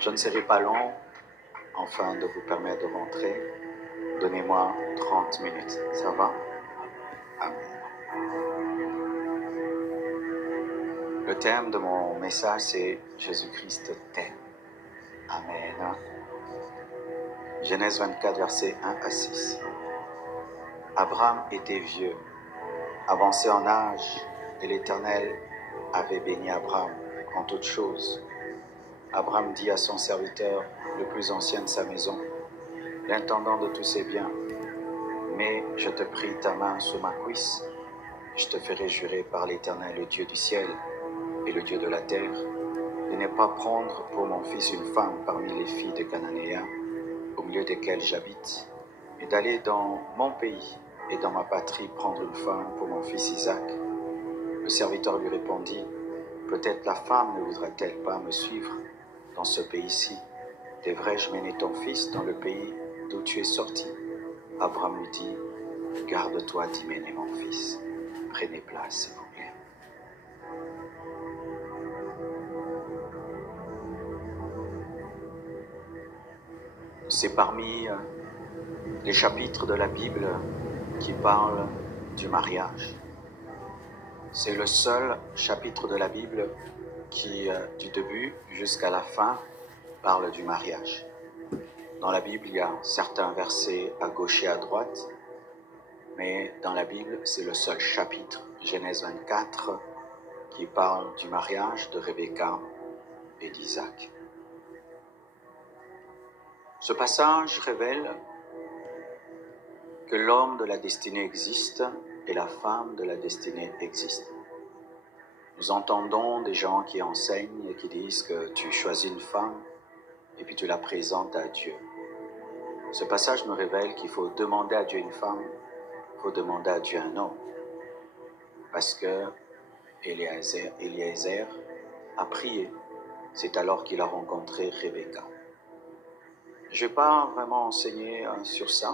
Je ne serai pas long, afin de vous permettre de rentrer. Donnez-moi 30 minutes, ça va? Amen. Le thème de mon message, c'est Jésus-Christ t'aime. Amen. Genèse 24, versets 1 à 6. Abraham était vieux, avancé en âge, et l'Éternel avait béni Abraham en toutes choses. Abraham dit à son serviteur, le plus ancien de sa maison, l'intendant de tous ses biens, mais je te prie ta main sous ma cuisse, je te ferai jurer par l'Éternel, le Dieu du ciel et le Dieu de la terre, de ne pas prendre pour mon fils une femme parmi les filles de Cananéens, au milieu desquelles j'habite, et d'aller dans mon pays et dans ma patrie prendre une femme pour mon fils Isaac. Le serviteur lui répondit, peut-être la femme ne voudra-t-elle pas me suivre dans ce pays-ci? Devrais-je mener ton fils dans le pays d'où tu es sorti? Abraham lui dit, garde-toi d'y mener mon fils. Prenez place, s'il vous plaît. C'est parmi les chapitres de la Bible qui parlent du mariage. C'est le seul chapitre de la Bible qui, du début jusqu'à la fin, parle du mariage. Dans la Bible, il y a certains versets à gauche et à droite, mais dans la Bible, c'est le seul chapitre, Genèse 24, qui parle du mariage de Rebecca et d'Isaac. Ce passage révèle que l'homme de la destinée existe et la femme de la destinée existe. Nous entendons des gens qui enseignent et qui disent que tu choisis une femme et puis tu la présentes à Dieu. Ce passage me révèle qu'il faut demander à Dieu une femme, il faut demander à Dieu un homme. Parce que Eliezer a prié. C'est alors qu'il a rencontré Rebecca. Je ne vais pas vraiment enseigner sur ça,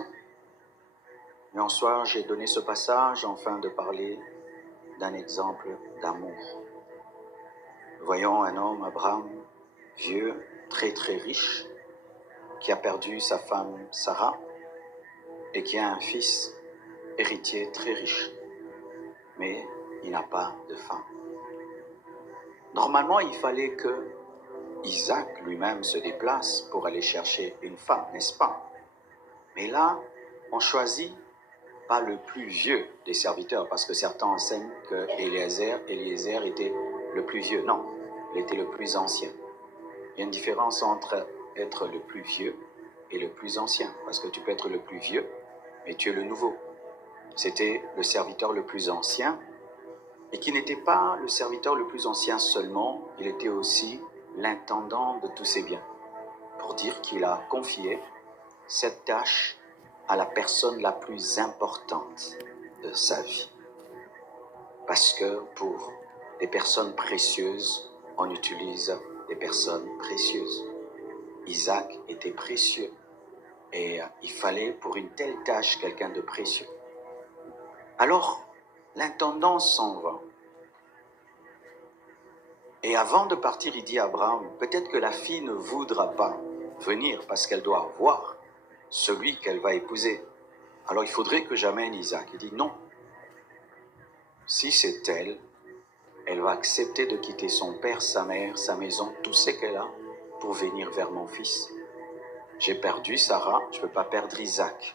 mais en soi, j'ai donné ce passage afin de parler d'un exemple d'amour. Nous voyons un homme, Abraham, vieux, très très riche, qui a perdu sa femme Sarah et qui a un fils héritier très riche, mais il n'a pas de femme. Normalement, il fallait que Isaac lui-même se déplace pour aller chercher une femme, n'est-ce pas? Mais là, on choisit pas le plus vieux des serviteurs, parce que certains enseignent que Eliezer était le plus vieux. Non, il était le plus ancien. Il y a une différence entre être le plus vieux et le plus ancien, parce que tu peux être le plus vieux, mais tu es le nouveau. C'était le serviteur le plus ancien, et qui n'était pas le serviteur le plus ancien seulement, il était aussi l'intendant de tous ses biens, pour dire qu'il a confié cette tâche à la personne la plus importante de sa vie. Parce que pour des personnes précieuses, on utilise des personnes précieuses. Isaac était précieux et il fallait pour une telle tâche quelqu'un de précieux. Alors, l'intendant s'en va. Et avant de partir, il dit à Abraham, peut-être que la fille ne voudra pas venir parce qu'elle doit voir celui qu'elle va épouser. Alors il faudrait que j'amène Isaac. Il dit non. Si c'est elle, elle va accepter de quitter son père, sa mère, sa maison, tout ce qu'elle a pour venir vers mon fils. J'ai perdu Sarah, je ne peux pas perdre Isaac.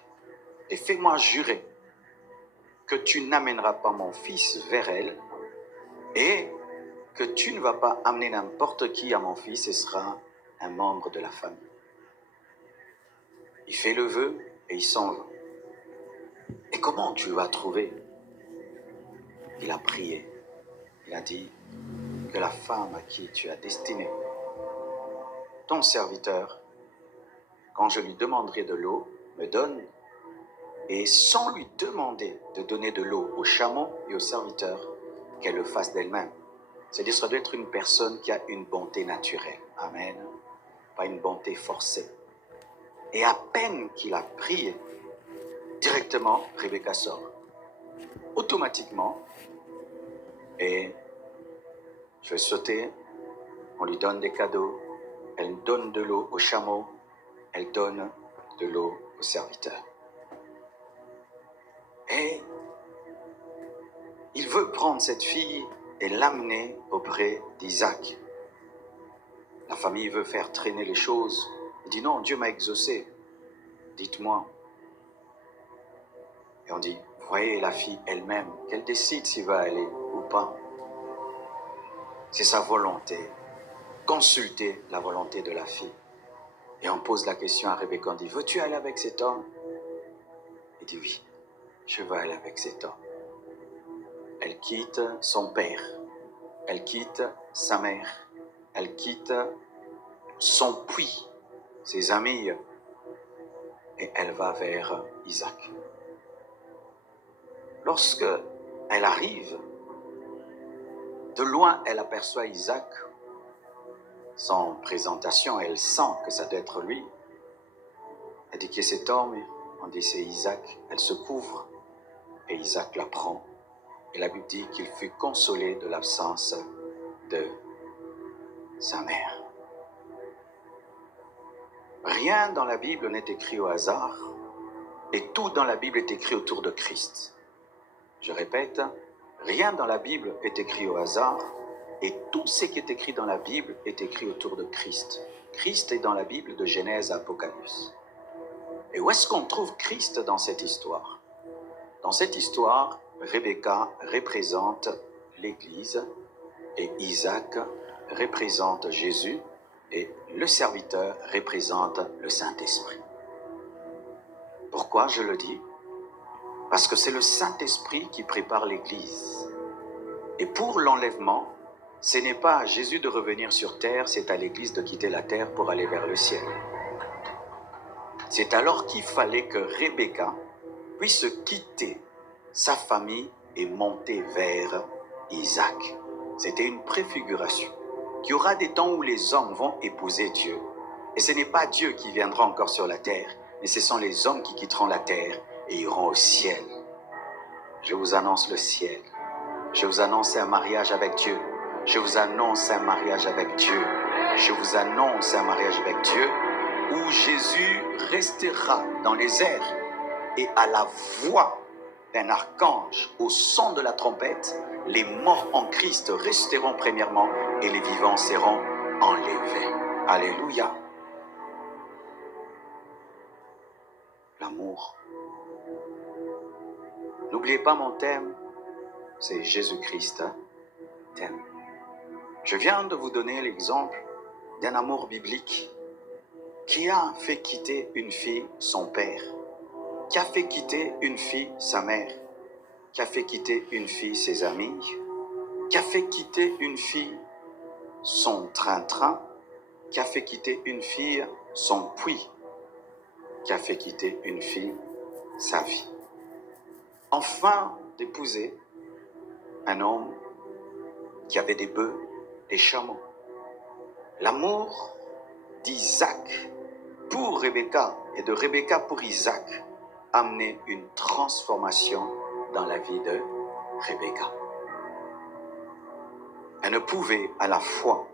Et fais-moi jurer que tu n'amèneras pas mon fils vers elle et que tu ne vas pas amener n'importe qui à mon fils, ce sera un membre de la famille. Il fait le vœu et il s'en va. Et comment tu vas trouver? Il a prié. Il a dit que la femme à qui tu as destiné ton serviteur, quand je lui demanderai de l'eau, me donne, et sans lui demander de donner de l'eau au chameau et au serviteur, qu'elle le fasse d'elle-même. C'est-à-dire que ça doit être une personne qui a une bonté naturelle. Amen. Pas une bonté forcée. Et à peine qu'il a prié, directement, Rebecca sort. Automatiquement. Et je vais sauter, on lui donne des cadeaux, Elle donne de l'eau aux chameaux, elle donne de l'eau aux serviteurs. Et il veut prendre cette fille et l'amener auprès d'Isaac. La famille veut faire traîner les choses. Il dit non, Dieu m'a exaucé. Dites-moi. Et on dit, voyez la fille elle-même, qu'elle décide s'il va aller ou pas. C'est sa volonté. Consultez la volonté de la fille. Et on pose la question à Rebecca, on dit, veux-tu aller avec cet homme? Il dit oui, je veux aller avec cet homme. Elle quitte son père, elle quitte sa mère, elle quitte son puits, ses amis, et elle va vers Isaac. Lorsque elle arrive, de loin elle aperçoit Isaac, sans présentation, elle sent que ça doit être lui. Elle dit qui est cet homme? On dit c'est Isaac. Elle se couvre et Isaac la prend. Et la Bible dit qu'il fut consolé de l'absence de sa mère. Rien dans la Bible n'est écrit au hasard et tout dans la Bible est écrit autour de Christ. Je répète, rien dans la Bible est écrit au hasard et tout ce qui est écrit dans la Bible est écrit autour de Christ. Christ est dans la Bible de Genèse à Apocalypse. Et où est-ce qu'on trouve Christ dans cette histoire? Dans cette histoire, Rebecca représente l'Église et Isaac représente Jésus et le serviteur représente le Saint-Esprit. Pourquoi je le dis? Parce que c'est le Saint-Esprit qui prépare l'Église. Et pour l'enlèvement, ce n'est pas à Jésus de revenir sur terre, c'est à l'Église de quitter la terre pour aller vers le ciel. C'est alors qu'il fallait que Rebecca puisse quitter sa famille et monter vers Isaac. C'était une préfiguration. Qu'il y aura des temps où les hommes vont épouser Dieu. Et ce n'est pas Dieu qui viendra encore sur la terre, mais ce sont les hommes qui quitteront la terre et iront au ciel. Je vous annonce le ciel. Je vous annonce un mariage avec Dieu. Je vous annonce un mariage avec Dieu. Je vous annonce un mariage avec Dieu où Jésus restera dans les airs et à la voix d'un archange, au son de la trompette, les morts en Christ resteront premièrement et les vivants seront enlevés. Alléluia. L'amour. N'oubliez pas mon thème, c'est Jésus-Christ, thème. Je viens de vous donner l'exemple d'un amour biblique qui a fait quitter une fille son père, qui a fait quitter une fille sa mère, qui a fait quitter une fille ses amis, qui a fait quitter une fille son train-train, qui a fait quitter une fille son puits, qui a fait quitter une fille sa vie. Enfin d'épouser un homme qui avait des bœufs, des chameaux. L'amour d'Isaac pour Rebecca et de Rebecca pour Isaac a amené une transformation dans la vie de Rebecca. Elle ne pouvait à la fois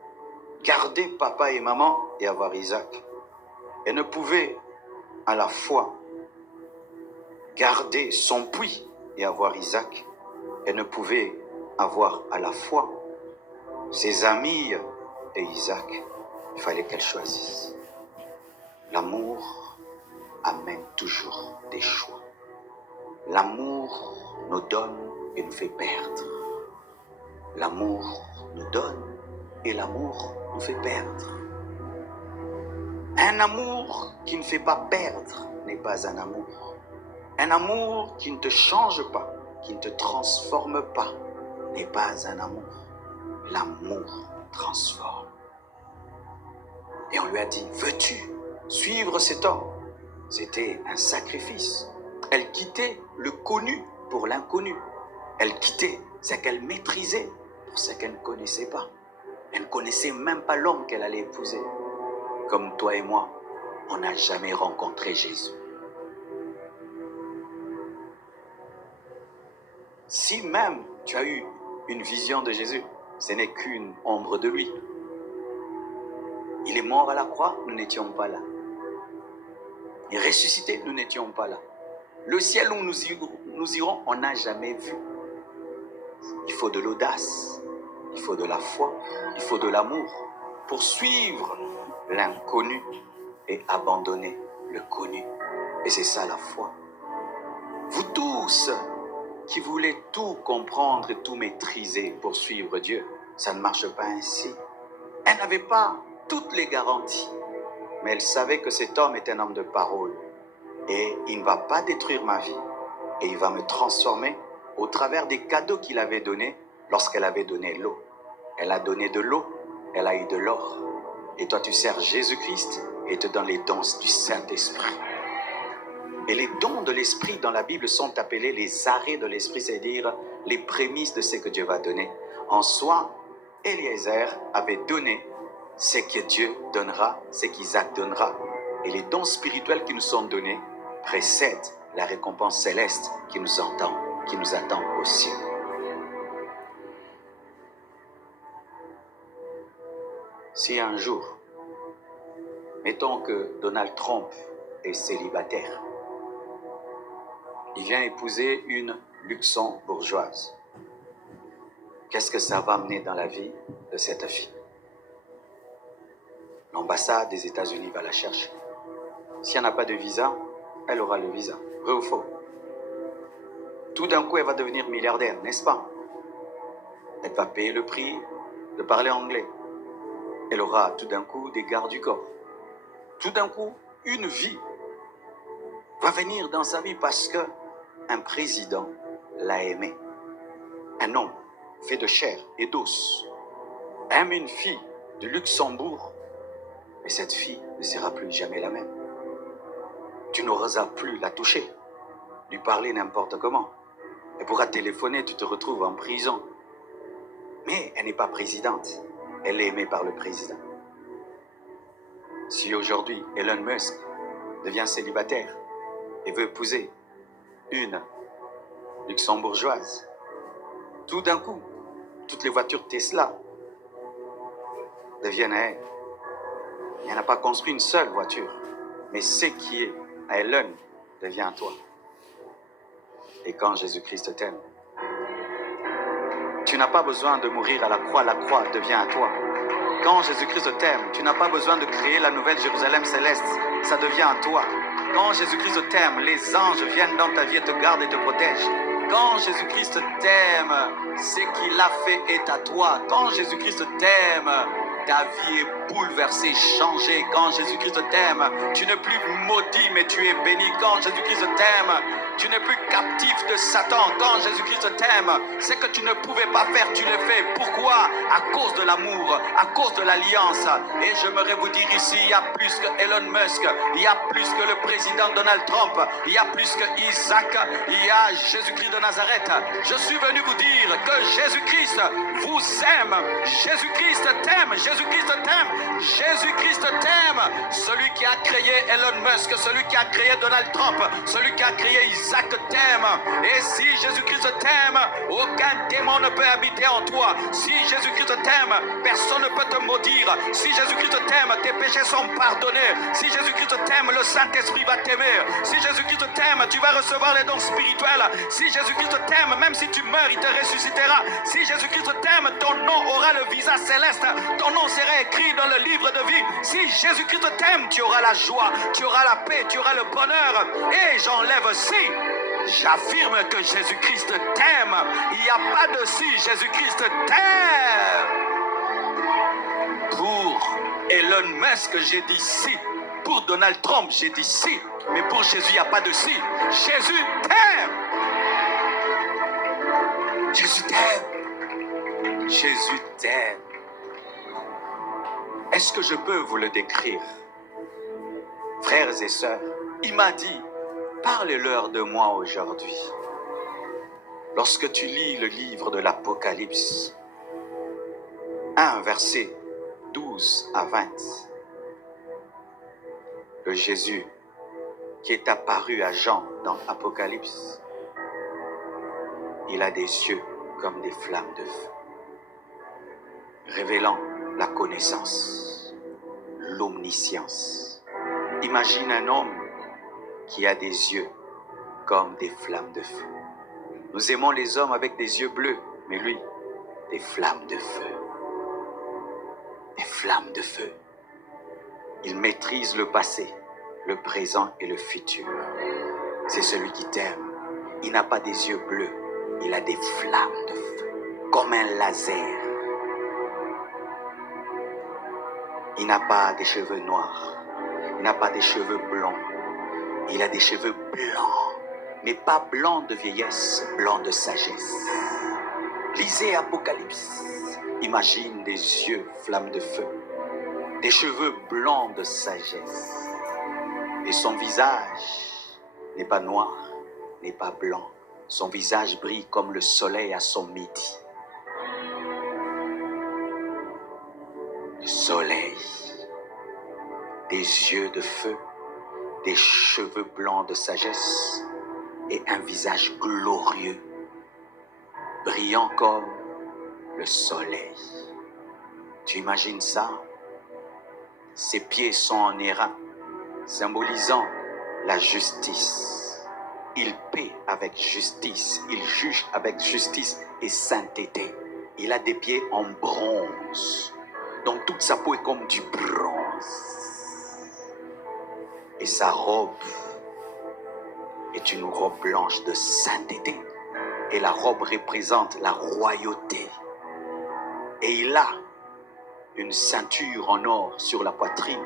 garder papa et maman et avoir Isaac. Elle ne pouvait à la fois garder son puits et avoir Isaac. Elle ne pouvait avoir à la fois ses amis et Isaac. Il fallait qu'elle choisisse. L'amour amène toujours des choix. L'amour nous donne et nous fait perdre. L'amour nous donne et l'amour nous fait perdre. Un amour qui ne fait pas perdre n'est pas un amour. Un amour qui ne te change pas, qui ne te transforme pas, n'est pas un amour. L'amour transforme. Et on lui a dit, veux-tu suivre cet homme? C'était un sacrifice. Elle quittait le connu pour l'inconnu. Elle quittait ce qu'elle maîtrisait pour ce qu'elle ne connaissait pas. Elle ne connaissait même pas l'homme qu'elle allait épouser. Comme toi et moi, on n'a jamais rencontré Jésus. Si même tu as eu une vision de Jésus, ce n'est qu'une ombre de lui. Il est mort à la croix, nous n'étions pas là. Il est ressuscité, nous n'étions pas là. Le ciel où nous irons, on n'a jamais vu. Il faut de l'audace, il faut de la foi, il faut de l'amour pour suivre l'inconnu et abandonner le connu. Et c'est ça la foi. Vous tous qui voulez tout comprendre et tout maîtriser pour suivre Dieu, ça ne marche pas ainsi. Elle n'avait pas toutes les garanties, mais elle savait que cet homme est un homme de parole. Et il ne va pas détruire ma vie. Et il va me transformer au travers des cadeaux qu'il avait donnés lorsqu'elle avait donné l'eau. Elle a donné de l'eau, elle a eu de l'or. Et toi, tu sers Jésus-Christ et te donne les dons du Saint-Esprit. Et les dons de l'Esprit dans la Bible sont appelés les arrêts de l'Esprit, c'est-à-dire les prémices de ce que Dieu va donner. En soi, Eliezer avait donné ce que Dieu donnera, ce qu'Isaac donnera. Et les dons spirituels qui nous sont donnés précèdent la récompense céleste qui nous attend au ciel. Si un jour, mettons que Donald Trump est célibataire, il vient épouser une luxembourgeoise, qu'est-ce que ça va amener dans la vie de cette fille? L'ambassade des États-Unis va la chercher. Si elle n'a pas de visa, elle aura le visa. Vrai ou faux? Tout d'un coup, elle va devenir milliardaire, n'est-ce pas? Elle va payer le prix de parler anglais. Elle aura tout d'un coup des gardes du corps. Tout d'un coup, une vie va venir dans sa vie parce qu'un président l'a aimé. Un homme fait de chair et d'os aime une fille du Luxembourg, et cette fille ne sera plus jamais la même. Tu n'auras plus la toucher, lui parler n'importe comment. Elle pourra téléphoner, tu te retrouves en prison. Mais elle n'est pas présidente, elle est aimée par le président. Si aujourd'hui Elon Musk devient célibataire et veut épouser une luxembourgeoise, tout d'un coup, toutes les voitures Tesla deviennent à elle. Elle n'a pas construit une seule voiture, mais ce qui est à Elon devient à toi. Et quand Jésus-Christ t'aime, tu n'as pas besoin de mourir à la croix devient à toi. Quand Jésus-Christ t'aime, tu n'as pas besoin de créer la nouvelle Jérusalem céleste, ça devient à toi. Quand Jésus-Christ t'aime, les anges viennent dans ta vie et te gardent et te protègent. Quand Jésus-Christ t'aime, ce qu'il a fait est à toi. Quand Jésus-Christ t'aime, ta vie est bouleversée, changée. Quand Jésus-Christ t'aime, tu n'es plus maudit, mais tu es béni. Quand Jésus-Christ t'aime, tu n'es plus captif de Satan. Quand Jésus-Christ t'aime, ce que tu ne pouvais pas faire, tu le fais. Pourquoi? À cause de l'amour, à cause de l'alliance. Et j'aimerais vous dire ici, il y a plus que Elon Musk, il y a plus que le président Donald Trump, il y a plus que Isaac, il y a Jésus-Christ de Nazareth. Je suis venu vous dire que Jésus-Christ vous aime. Jésus-Christ t'aime. Jésus-Christ t'aime. Jésus-Christ t'aime. Celui qui a créé Elon Musk, celui qui a créé Donald Trump, celui qui a créé Isaac t'aime. Et si Jésus-Christ t'aime, aucun démon ne peut habiter en toi. Si Jésus-Christ t'aime, personne ne peut te maudire. Si Jésus-Christ t'aime, tes péchés sont pardonnés. Si Jésus-Christ t'aime, le Saint-Esprit va t'aimer. Si Jésus-Christ t'aime, tu vas recevoir les dons spirituels. Si Jésus-Christ t'aime, même si tu meurs, il te ressuscitera. Si Jésus-Christ t'aime, ton nom aura le visa céleste. Ton nom sera écrit dans le livre de vie. Si Jésus-Christ t'aime, tu auras la joie, tu auras la paix, tu auras le bonheur. Et j'enlève si. J'affirme que Jésus-Christ t'aime. Il n'y a pas de si, Jésus-Christ t'aime. Pour Elon Musk, j'ai dit si. Pour Donald Trump, j'ai dit si. Mais pour Jésus, il n'y a pas de si. Jésus t'aime. Jésus t'aime. Jésus t'aime. Est-ce que je peux vous le décrire? Frères et sœurs, il m'a dit, parlez-leur de moi aujourd'hui. Lorsque tu lis le livre de l'Apocalypse, 1 verset 12 à 20, le Jésus qui est apparu à Jean dans Apocalypse, il a des yeux comme des flammes de feu, révélant la connaissance, l'omniscience. Imagine un homme qui a des yeux comme des flammes de feu. Nous aimons les hommes avec des yeux bleus, mais lui, des flammes de feu. Des flammes de feu. Il maîtrise le passé, le présent et le futur. C'est celui qui t'aime. Il n'a pas des yeux bleus, il a des flammes de feu, comme un laser. Il n'a pas des cheveux noirs, il n'a pas des cheveux blonds, il a des cheveux blancs, mais pas blancs de vieillesse, blancs de sagesse. Lisez Apocalypse, imagine des yeux flammes de feu, des cheveux blancs de sagesse, et son visage n'est pas noir, n'est pas blanc, son visage brille comme le soleil à son midi. Le soleil, des yeux de feu, des cheveux blancs de sagesse et un visage glorieux, brillant comme le soleil. Tu imagines ça? Ses pieds sont en airain, symbolisant la justice. Il paie avec justice, il juge avec justice et sainteté. Il a des pieds en bronze, donc toute sa peau est comme du bronze. Et sa robe est une robe blanche de sainteté. Et la robe représente la royauté. Et il a une ceinture en or sur la poitrine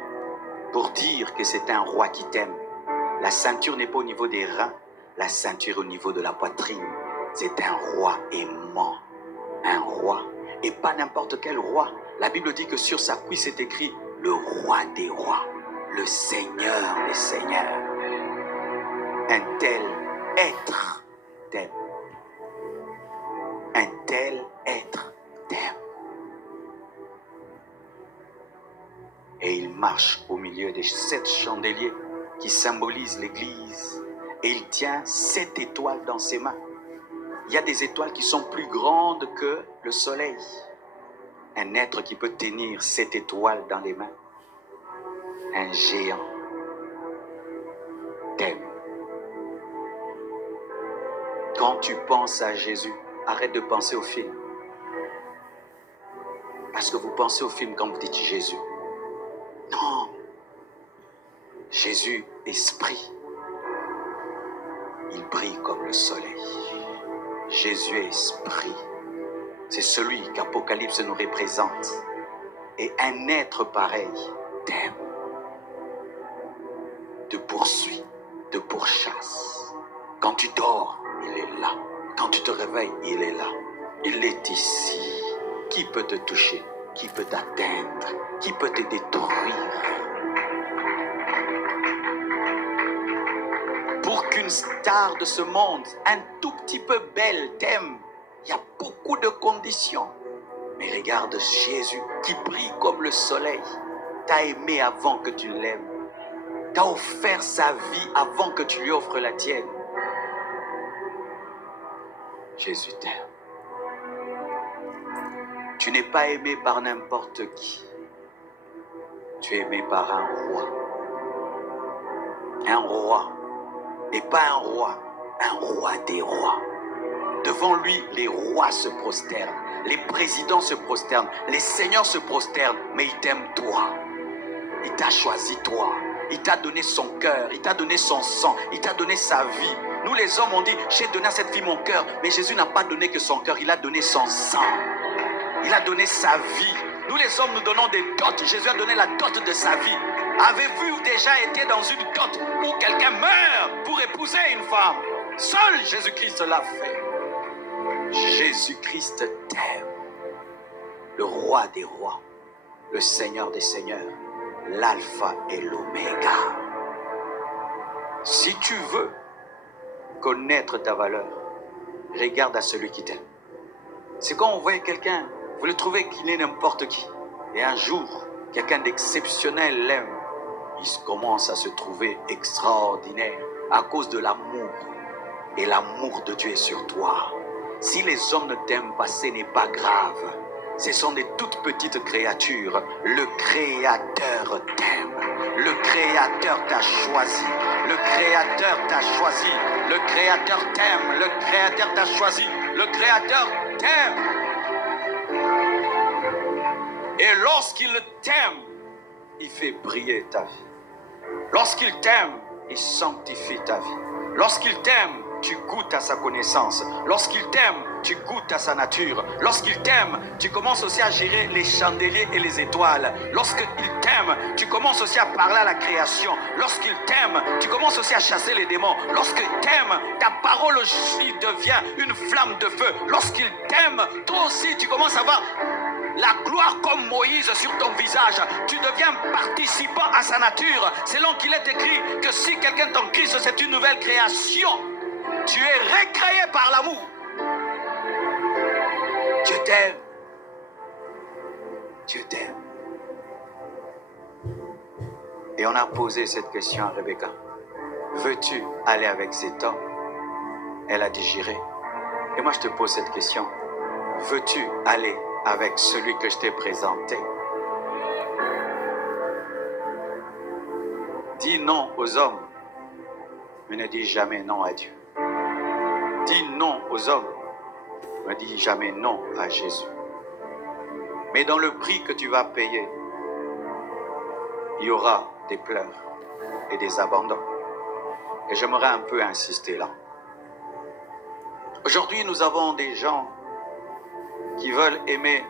pour dire que c'est un roi qui t'aime. La ceinture n'est pas au niveau des reins, la ceinture au niveau de la poitrine. C'est un roi aimant, un roi. Et pas n'importe quel roi. La Bible dit que sur sa cuisse est écrit le roi des rois, le Seigneur des seigneurs. Un tel être t'aime. Un tel être t'aime. Et il marche au milieu des 7 chandeliers qui symbolisent l'Église. Et il tient 7 étoiles dans ses mains. Il y a des étoiles qui sont plus grandes que le soleil. Un être qui peut tenir 7 étoiles dans les mains. Un géant t'aime. Quand tu penses à Jésus, arrête de penser au film. Parce que vous pensez au film quand vous dites Jésus. Non. Jésus, esprit. Il brille comme le soleil. Jésus est esprit. C'est celui qu'Apocalypse nous représente. Et un être pareil t'aime, te poursuit, te pourchasse. Quand tu dors, il est là. Quand tu te réveilles, il est là. Il est ici. Qui peut te toucher? Qui peut t'atteindre? Qui peut te détruire? Pour qu'une star de ce monde, un tout petit peu belle, t'aime, il y a beaucoup de conditions. Mais regarde Jésus qui brille comme le soleil. T'a aimé avant que tu l'aimes. T'a offert sa vie avant que tu lui offres la tienne. Jésus t'aime. Tu n'es pas aimé par n'importe qui. Tu es aimé par un roi. Un roi. Et pas un roi des rois. Devant lui, les rois se prosternent, les présidents se prosternent, les seigneurs se prosternent, mais il t'aime toi. Il t'a choisi toi. Il t'a donné son cœur, il t'a donné son sang, il t'a donné sa vie. Nous les hommes, on dit, j'ai donné à cette fille mon cœur, mais Jésus n'a pas donné que son cœur, il a donné son sang. Il a donné sa vie. Nous les hommes, nous donnons des dots. Jésus a donné la dot de sa vie. Avez-vous déjà été dans une dot où quelqu'un meurt pour épouser une femme? Seul Jésus-Christ l'a fait. Jésus-Christ t'aime. Le roi des rois, le Seigneur des seigneurs, l'alpha et l'oméga. Si tu veux connaître ta valeur, regarde à celui qui t'aime. C'est quand on voit quelqu'un, vous le trouvez qu'il est n'importe qui. Et un jour, quelqu'un d'exceptionnel l'aime. Il commence à se trouver extraordinaire à cause de l'amour. Et l'amour de Dieu est sur toi. Si les hommes ne t'aiment pas, ce n'est pas grave. Ce sont des toutes petites créatures. Le Créateur t'aime. Le Créateur t'a choisi. Le Créateur t'a choisi. Le Créateur t'aime. Le Créateur t'a choisi. Le Créateur t'aime. Et lorsqu'il t'aime, il fait briller ta vie. Lorsqu'il t'aime, il sanctifie ta vie. Lorsqu'il t'aime, tu goûtes à sa connaissance. Lorsqu'il t'aime, tu goûtes à sa nature. Lorsqu'il t'aime, tu commences aussi à gérer les chandeliers et les étoiles. Lorsqu'il t'aime, tu commences aussi à parler à la création. Lorsqu'il t'aime, tu commences aussi à chasser les démons. Lorsqu'il t'aime, ta parole aussi devient une flamme de feu. Lorsqu'il t'aime, toi aussi tu commences à voir la gloire comme Moïse sur ton visage. Tu deviens participant à sa nature. Selon qu'il est écrit que si quelqu'un est en Christ, c'est une nouvelle création. Tu es recréé par l'amour. Dieu t'aime. Dieu t'aime. Et on a posé cette question à Rebecca. Veux-tu aller avec cet homme? Elle a dit j'irai. Et moi je te pose cette question. Veux-tu aller avec celui que je t'ai présenté? Dis non aux hommes, mais ne dis jamais non à Dieu. Dis non aux hommes, ne dis jamais non à Jésus. Mais dans le prix que tu vas payer, il y aura des pleurs et des abandons. Et j'aimerais un peu insister là. Aujourd'hui, nous avons des gens qui veulent aimer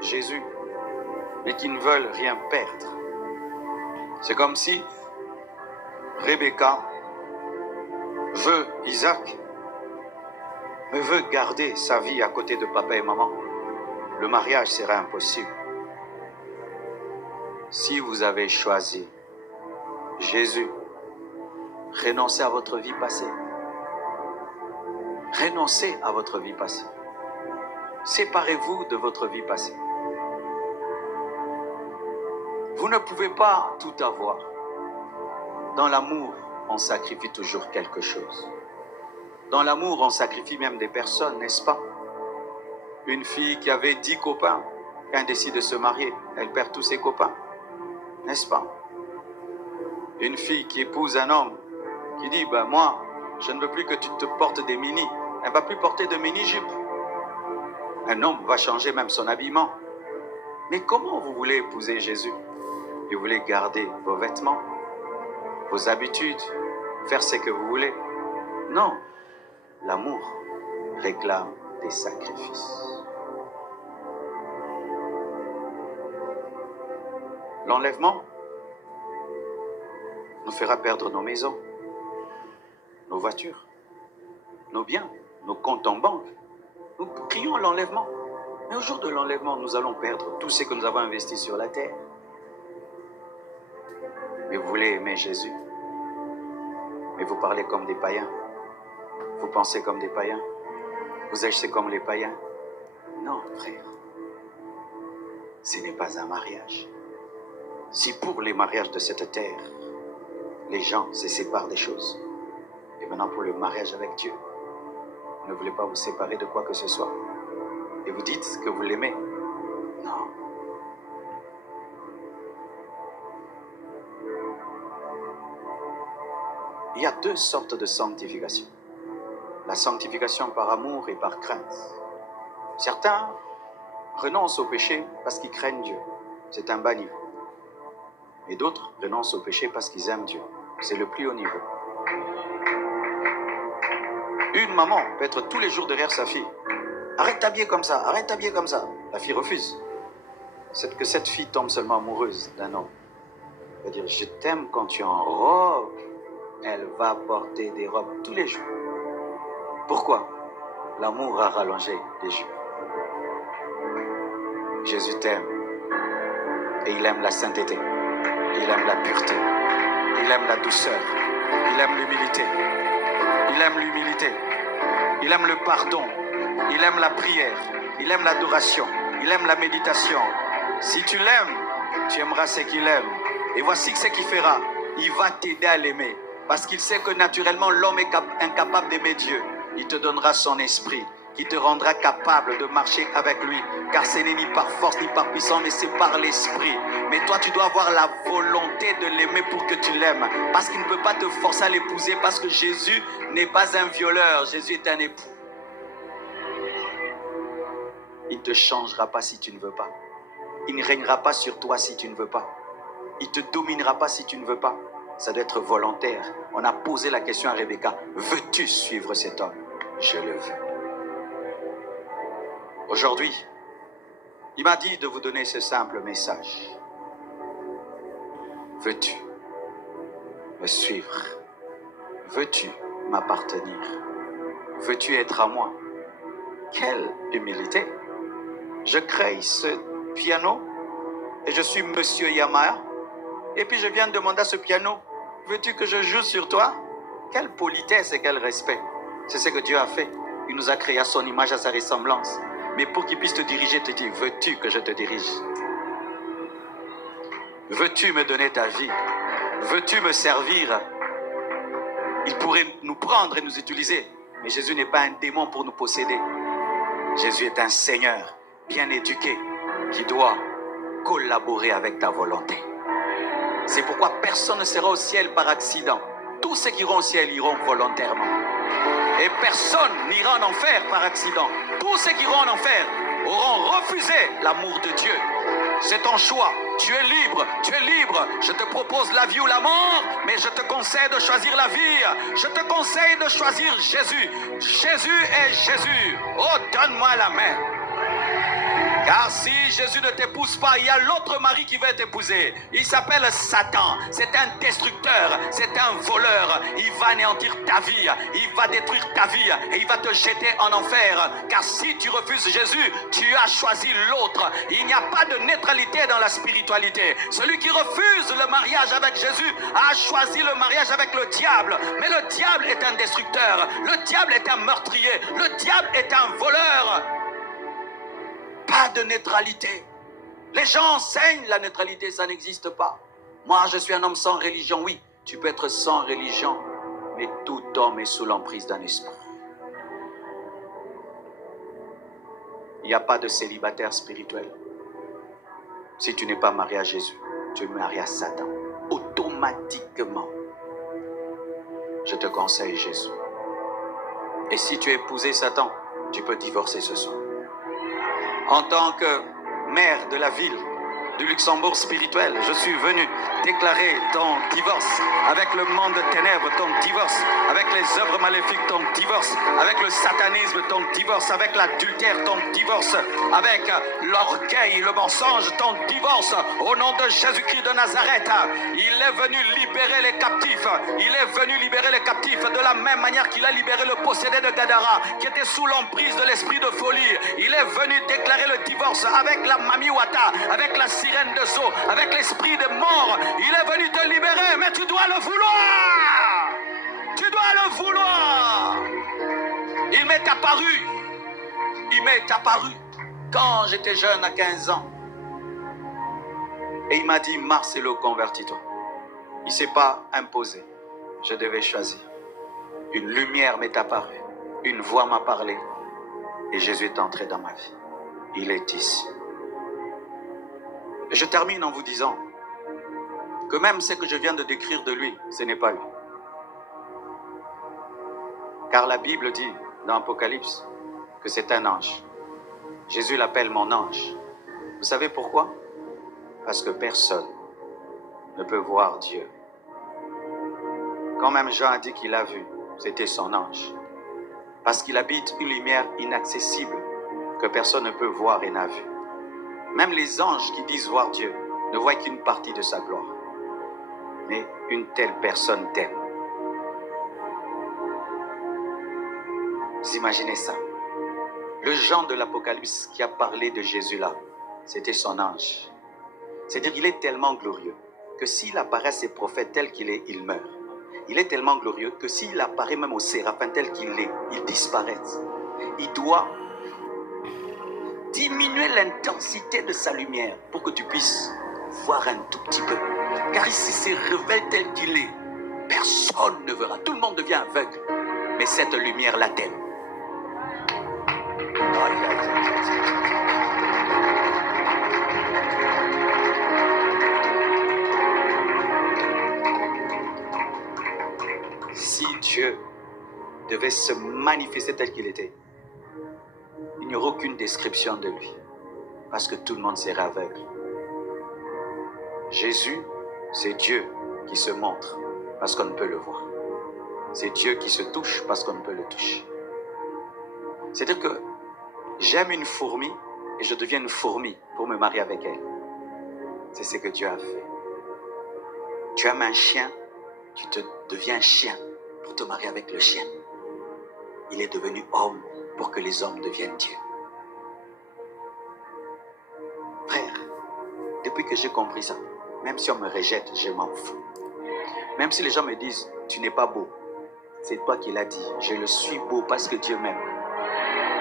Jésus, mais qui ne veulent rien perdre. C'est comme si Rebecca veut Isaac, mais veut garder sa vie à côté de papa et maman. Le mariage sera impossible. Si vous avez choisi Jésus, renoncez à votre vie passée. Renoncez à votre vie passée. Séparez-vous de votre vie passée. Vous ne pouvez pas tout avoir. Dans l'amour, on sacrifie toujours quelque chose. Dans l'amour, on sacrifie même des personnes, n'est-ce pas? Une fille qui avait 10 copains, quand elle décide de se marier, elle perd tous ses copains, n'est-ce pas? Une fille qui épouse un homme, qui dit, ben moi, je ne veux plus que tu te portes des mini. Elle ne va plus porter de mini-jupe. Un homme va changer même son habillement. Mais comment vous voulez épouser Jésus? Et vous voulez garder vos vêtements, vos habitudes, faire ce que vous voulez? Non, l'amour réclame des sacrifices. L'enlèvement nous fera perdre nos maisons, nos voitures, nos biens, nos comptes en banque. Nous crions l'enlèvement. Mais au jour de l'enlèvement, nous allons perdre tout ce que nous avons investi sur la terre. Mais vous voulez aimer Jésus, mais vous parlez comme des païens. Vous pensez comme des païens. Vous agissez comme les païens. Non, frère. Ce n'est pas un mariage. Si pour les mariages de cette terre, les gens se séparent des choses, et maintenant pour le mariage avec Dieu, vous ne voulez pas vous séparer de quoi que ce soit, et vous dites que vous l'aimez. Non. Il y a deux sortes de sanctification. La sanctification par amour et par crainte. Certains renoncent au péché parce qu'ils craignent Dieu. C'est un bas niveau. Et d'autres renoncent au péché parce qu'ils aiment Dieu. C'est le plus haut niveau. Une maman peut être tous les jours derrière sa fille. Arrête t'habiller comme ça, arrête t'habiller comme ça. La fille refuse. C'est que cette fille tombe seulement amoureuse d'un homme. Elle va dire, je t'aime quand tu es en robe. Elle va porter des robes tous les jours. Pourquoi? L'amour a rallongé les jupes. Jésus t'aime. Et il aime la sainteté. Il aime la pureté. Il aime la douceur. Il aime l'humilité. Il aime l'humilité. Il aime le pardon. Il aime la prière. Il aime l'adoration. Il aime la méditation. Si tu l'aimes, tu aimeras ce qu'il aime. Et voici ce qu'il fera. Il va t'aider à l'aimer. Parce qu'il sait que naturellement, l'homme est incapable d'aimer Dieu. Il te donnera son esprit qui te rendra capable de marcher avec lui. Car ce n'est ni par force ni par puissance, mais c'est par l'esprit. Mais toi, tu dois avoir la volonté de l'aimer pour que tu l'aimes. Parce qu'il ne peut pas te forcer à l'épouser, parce que Jésus n'est pas un violeur, Jésus est un époux. Il ne te changera pas si tu ne veux pas. Il ne régnera pas sur toi si tu ne veux pas. Il ne te dominera pas si tu ne veux pas. Ça doit être volontaire. On a posé la question à Rebecca. Veux-tu suivre cet homme? Je le veux. Aujourd'hui, il m'a dit de vous donner ce simple message. Veux-tu me suivre? Veux-tu m'appartenir? Veux-tu être à moi? Quelle humilité! Je crée ce piano et je suis Monsieur Yamaha. Et puis je viens de demander à ce piano, veux-tu que je joue sur toi? Quelle politesse et quel respect. C'est ce que Dieu a fait. Il nous a créé à son image, à sa ressemblance. Mais pour qu'il puisse te diriger, te dit, veux-tu que je te dirige? Veux-tu me donner ta vie? Veux-tu me servir? Il pourrait nous prendre et nous utiliser. Mais Jésus n'est pas un démon pour nous posséder. Jésus est un Seigneur bien éduqué qui doit collaborer avec ta volonté. C'est pourquoi personne ne sera au ciel par accident. Tous ceux qui iront au ciel iront volontairement. Et personne n'ira en enfer par accident. Tous ceux qui iront en enfer auront refusé l'amour de Dieu. C'est ton choix. Tu es libre, tu es libre. Je te propose la vie ou la mort, mais je te conseille de choisir la vie. Je te conseille de choisir Jésus. Jésus est Jésus. Oh, donne-moi la main. Car si Jésus ne t'épouse pas, il y a l'autre mari qui va t'épouser. Il s'appelle Satan. C'est un destructeur, c'est un voleur. Il va anéantir ta vie, il va détruire ta vie et il va te jeter en enfer. Car si tu refuses Jésus, tu as choisi l'autre. Il n'y a pas de neutralité dans la spiritualité. Celui qui refuse le mariage avec Jésus a choisi le mariage avec le diable. Mais le diable est un destructeur. Le diable est un meurtrier. Le diable est un voleur. Pas de neutralité. Les gens enseignent la neutralité, ça n'existe pas. Moi, je suis un homme sans religion. Oui, tu peux être sans religion, mais tout homme est sous l'emprise d'un esprit. Il n'y a pas de célibataire spirituel. Si tu n'es pas marié à Jésus, tu es marié à Satan. Automatiquement. Je te conseille Jésus. Et si tu as épousé Satan, tu peux divorcer ce soir. En tant que maire de la ville du Luxembourg spirituel, je suis venu déclarer ton divorce avec le monde de ténèbres, ton divorce avec les œuvres maléfiques, ton divorce avec le satanisme, ton divorce avec l'adultère, ton divorce avec l'orgueil, le mensonge, ton divorce au nom de Jésus-Christ de Nazareth. Il est venu libérer les captifs. Il est venu libérer les captifs de la même manière qu'il a libéré le possédé de Gadara qui était sous l'emprise de l'esprit de folie. Il est venu déclarer le divorce avec la Mami Wata, avec la sirène de Zo, avec l'esprit de mort. Il est venu te libérer, mais tu dois le vouloir. Tu dois le vouloir. Il m'est apparu. Il m'est apparu quand j'étais jeune à 15 ans. Et il m'a dit, Marcelo, convertis-toi. Il ne s'est pas imposé. Je devais choisir. Une lumière m'est apparue. Une voix m'a parlé. Et Jésus est entré dans ma vie. Il est ici. Et je termine en vous disant que même ce que je viens de décrire de lui, ce n'est pas lui. Car la Bible dit dans Apocalypse que c'est un ange. Jésus l'appelle mon ange. Vous savez pourquoi? Parce que personne ne peut voir Dieu. Quand même Jean a dit qu'il l'a vu, c'était son ange. Parce qu'il habite une lumière inaccessible que personne ne peut voir et n'a vu. Même les anges qui disent voir Dieu ne voient qu'une partie de sa gloire. Mais une telle personne t'aime. Vous imaginez ça? Le Jean de l'Apocalypse qui a parlé de Jésus là, c'était son ange. C'est-à-dire qu'il est tellement glorieux que s'il apparaît à ses prophètes tel qu'il est, il meurt. Il est tellement glorieux que s'il apparaît même aux séraphins tel qu'il est, il disparaît. Il doit diminuer l'intensité de sa lumière pour que tu puisses voir un tout petit peu. Car il se révèle tel qu'il est. Personne ne verra. Tout le monde devient aveugle. Mais cette lumière la t'aime. Aïe, aïe, aïe, aïe. Si Dieu devait se manifester tel qu'il était, il n'y aurait aucune description de lui, parce que tout le monde serait aveugle. Jésus, c'est Dieu qui se montre, parce qu'on ne peut le voir. C'est Dieu qui se touche, parce qu'on ne peut le toucher. C'est-à-dire que j'aime une fourmi, et je deviens une fourmi pour me marier avec elle. C'est ce que Dieu a fait. Tu aimes un chien, tu te deviens chien pour te marier avec le chien. Il est devenu homme pour que les hommes deviennent Dieu. Frère, depuis que j'ai compris ça, même si on me rejette, je m'en fous. Même si les gens me disent, tu n'es pas beau, c'est toi qui l'as dit. Je le suis beau parce que Dieu m'aime.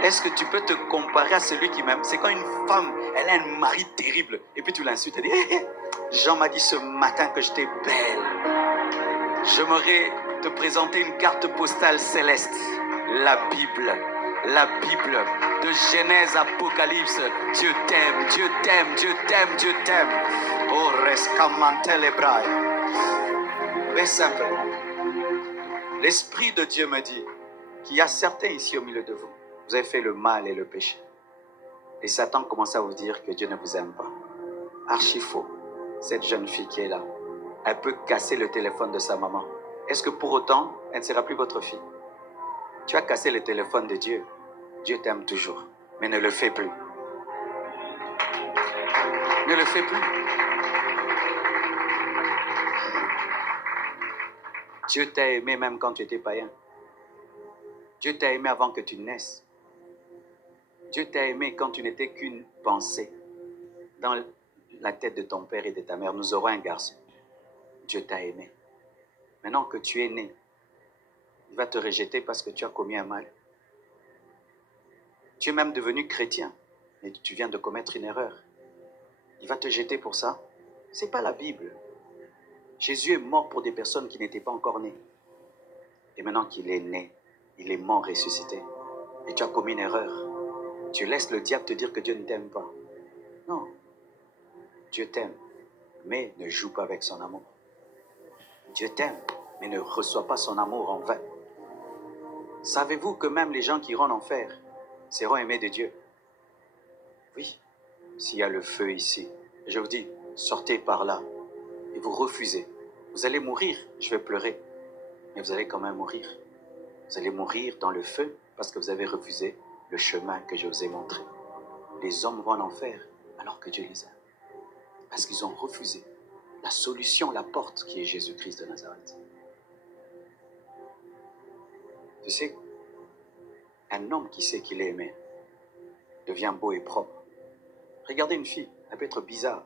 Est-ce que tu peux te comparer à celui qui m'aime? C'est quand une femme, elle a un mari terrible, et puis tu l'insultes, elle dit, Jean m'a dit ce matin que j'étais belle. J'aimerais te présenter une carte postale céleste. La Bible, de Genèse, Apocalypse. Dieu t'aime, Dieu t'aime, Dieu t'aime, Dieu t'aime. Oh, rescamante les bras. Mais simplement, l'Esprit de Dieu me dit qu'il y a certains ici au milieu de vous. Vous avez fait le mal et le péché. Et Satan commence à vous dire que Dieu ne vous aime pas. Archi faux. Cette jeune fille qui est là, elle peut casser le téléphone de sa maman. Est-ce que pour autant, elle ne sera plus votre fille? Tu as cassé le téléphone de Dieu. Dieu t'aime toujours. Mais ne le fais plus. Ne le fais plus. Dieu t'a aimé même quand tu étais païen. Dieu t'a aimé avant que tu naisses. Dieu t'a aimé quand tu n'étais qu'une pensée. Dans la tête de ton père et de ta mère, nous aurons un garçon. Dieu t'a aimé. Maintenant que tu es né, il va te rejeter parce que tu as commis un mal. Tu es même devenu chrétien, mais tu viens de commettre une erreur. Il va te jeter pour ça. Ce n'est pas la Bible. Jésus est mort pour des personnes qui n'étaient pas encore nées. Et maintenant qu'il est né, il est mort ressuscité. Et tu as commis une erreur. Tu laisses le diable te dire que Dieu ne t'aime pas. Non. Dieu t'aime, mais ne joue pas avec son amour. Dieu t'aime, mais ne reçois pas son amour en vain. Savez-vous que même les gens qui iront en enfer seront aimés de Dieu? Oui, s'il y a le feu ici, je vous dis, sortez par là et vous refusez. Vous allez mourir, je vais pleurer, mais vous allez quand même mourir. Vous allez mourir dans le feu parce que vous avez refusé le chemin que je vous ai montré. Les hommes vont en enfer alors que Dieu les aime. Parce qu'ils ont refusé la solution, la porte qui est Jésus-Christ de Nazareth. Tu sais, un homme qui sait qu'il est aimé devient beau et propre. Regardez une fille, elle peut être bizarre.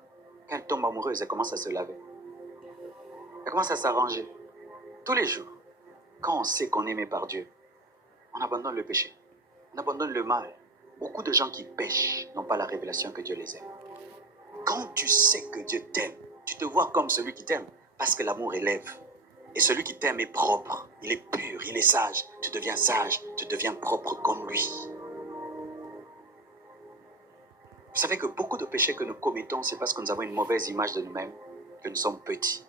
Quand elle tombe amoureuse, elle commence à se laver. Elle commence à s'arranger. Tous les jours, quand on sait qu'on est aimé par Dieu, on abandonne le péché. On abandonne le mal. Beaucoup de gens qui pêchent n'ont pas la révélation que Dieu les aime. Quand tu sais que Dieu t'aime, tu te vois comme celui qui t'aime parce que l'amour élève. Et celui qui t'aime est propre, il est pur, il est sage. Tu deviens propre comme lui. Vous savez que beaucoup de péchés que nous commettons, c'est parce que nous avons une mauvaise image de nous-mêmes, que nous sommes petits.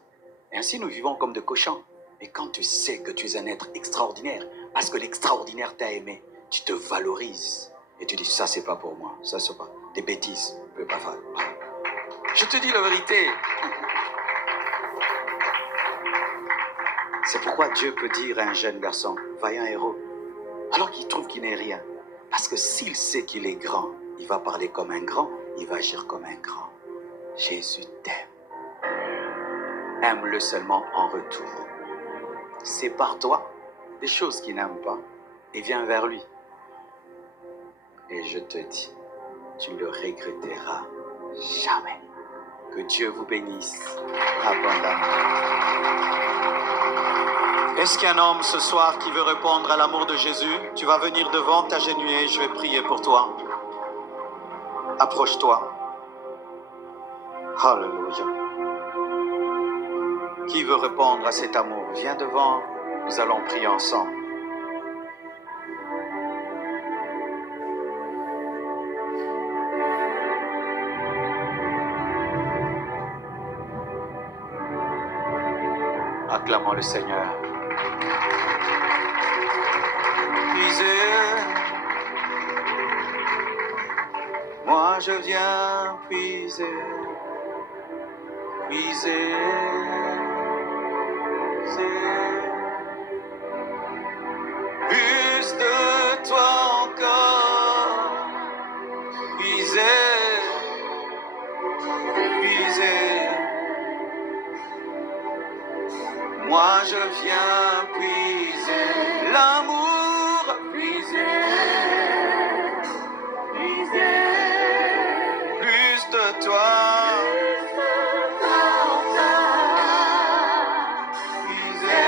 Et ainsi, nous vivons comme des cochons. Et quand tu sais que tu es un être extraordinaire, parce que l'extraordinaire t'a aimé, tu te valorises. Et tu dis, ça, c'est pas pour moi. Ça, c'est pas des bêtises. Je ne peux pas faire. Je te dis la vérité. C'est pourquoi Dieu peut dire à un jeune garçon, vaillant héros, alors qu'il trouve qu'il n'est rien. Parce que s'il sait qu'il est grand, il va parler comme un grand, il va agir comme un grand. Jésus t'aime. Aime-le seulement en retour. Sépare-toi des choses qu'il n'aime pas et viens vers lui. Et je te dis, tu ne le regretteras jamais. Que Dieu vous bénisse abondamment. Est-ce qu'il y a un homme ce soir qui veut répondre à l'amour de Jésus? Tu vas venir devant, t'agenouiller, je vais prier pour toi. Approche-toi. Alléluia. Qui veut répondre à cet amour? Viens devant, nous allons prier ensemble. Acclamons le Seigneur. Puiser, moi je viens puiser, puiser, puiser. Plus de toi encore, puiser, puiser. Moi je viens puiser l'amour, puiser, puiser. Plus de toi, puiser.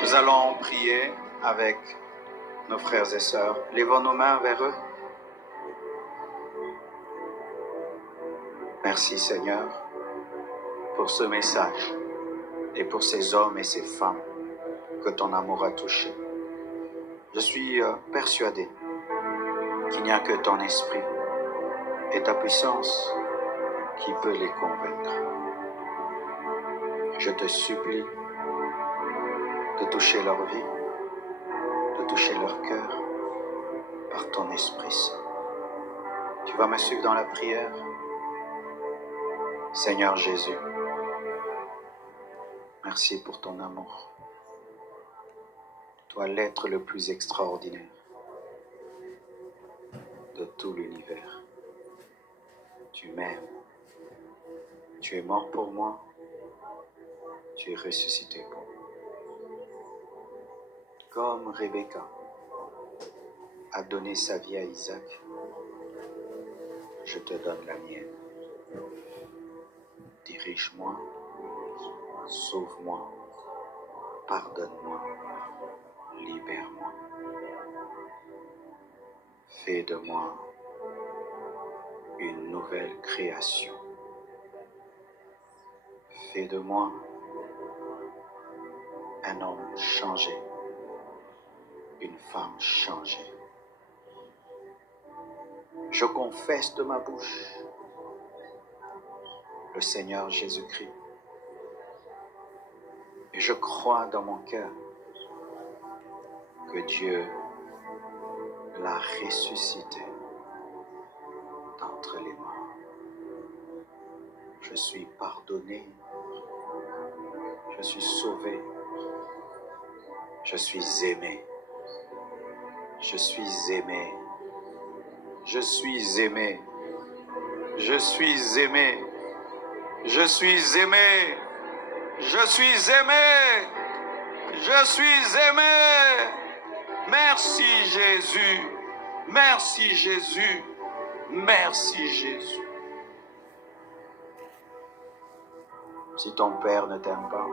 Nous allons prier avec nos frères et sœurs. Lèvons nos mains vers eux. Merci Seigneur pour ce message et pour ces hommes et ces femmes que ton amour a touchés. Je suis persuadé qu'il n'y a que ton esprit et ta puissance qui peut les convaincre. Je te supplie de toucher leur vie, de toucher leur cœur par ton Esprit Saint. Tu vas me suivre dans la prière. Seigneur Jésus, merci pour ton amour. Toi, l'être le plus extraordinaire de tout l'univers. Tu m'aimes. Tu es mort pour moi. Tu es ressuscité pour moi. Comme Rebecca a donné sa vie à Isaac, je te donne la mienne. Dirige-moi, sauve-moi, pardonne-moi, libère-moi. Fais de moi une nouvelle création. Fais de moi un homme changé, une femme changée. Je confesse de ma bouche le Seigneur Jésus-Christ et je crois dans mon cœur que Dieu l'a ressuscité d'entre les morts. Je suis pardonné, je suis sauvé, je suis aimé, je suis aimé, je suis aimé, je suis aimé, je suis aimé, je suis aimé, je suis aimé. Merci Jésus, merci Jésus, merci Jésus. Si ton père ne t'aime pas,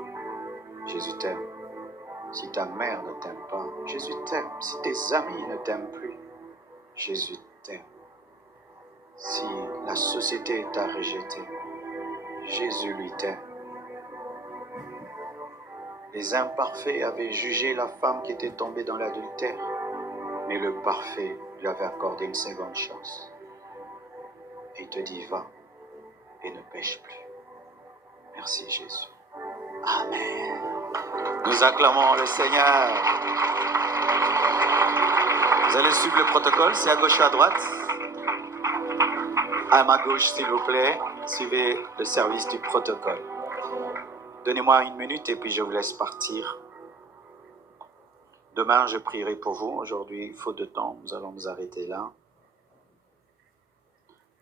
Jésus t'aime. Si ta mère ne t'aime pas, Jésus t'aime. Si tes amis ne t'aiment plus, Jésus t'aime. Si la société t'a rejeté, Jésus lui t'aime. Les imparfaits avaient jugé la femme qui était tombée dans l'adultère, mais le parfait lui avait accordé une seconde chance. Et il te dit, va et ne pêche plus. Merci Jésus. Amen. Nous acclamons le Seigneur. Vous allez suivre le protocole, c'est à gauche ou à droite. À ma gauche, s'il vous plaît, suivez le service du protocole. Donnez-moi une minute et puis je vous laisse partir. Demain, je prierai pour vous. Aujourd'hui, faute de temps, nous allons nous arrêter là.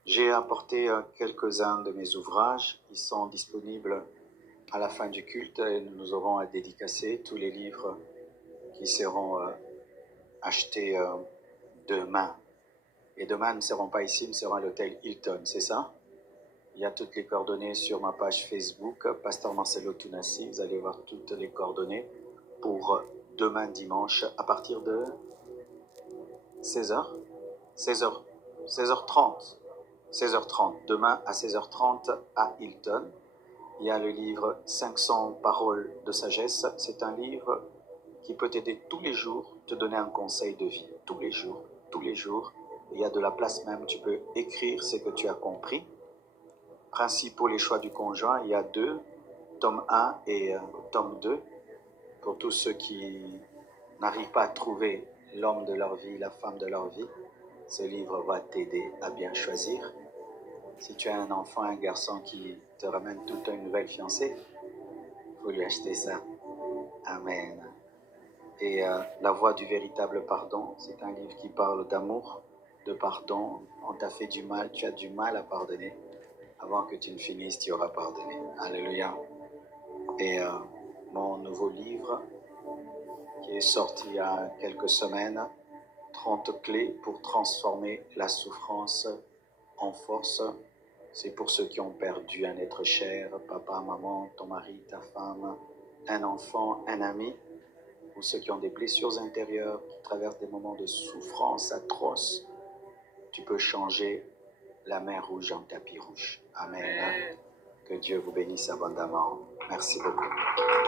J'ai apporté quelques-uns de mes ouvrages. Ils sont disponibles à la fin du culte et nous aurons à dédicacer tous les livres qui seront achetés demain. Et demain, nous ne serons pas ici, nous serons à l'hôtel Hilton, c'est ça? Il y a toutes les coordonnées sur ma page Facebook, Pasteur Marcelo Tounassi. Vous allez voir toutes les coordonnées pour demain dimanche à partir de 16h, 16h30. 16h30, demain à 16h30 à Hilton. Il y a le livre 500 paroles de sagesse. C'est un livre qui peut t'aider tous les jours, te donner un conseil de vie. Tous les jours, tous les jours. Il y a de la place même, tu peux écrire ce que tu as compris. principes pour les choix du conjoint, il y a deux, tome 1 et tome 2. Pour tous ceux qui n'arrivent pas à trouver l'homme de leur vie, la femme de leur vie, ce livre va t'aider à bien choisir. Si tu as un enfant, un garçon qui te ramène toute une nouvelle fiancée, il faut lui acheter ça. Amen. Et La voie du véritable pardon, c'est un livre qui parle d'amour, de pardon. On t'a fait du mal, tu as du mal à pardonner. Avant que tu ne finisses, tu auras pardonné. Alléluia. Et mon nouveau livre, qui est sorti il y a quelques semaines, 30 clés pour transformer la souffrance en force. C'est pour ceux qui ont perdu un être cher, papa, maman, ton mari, ta femme, un enfant, un ami, ou ceux qui ont des blessures intérieures, qui traversent des moments de souffrance atroce. Tu peux changer la mer rouge en tapis rouge. Amen. Que Dieu vous bénisse abondamment. Merci beaucoup.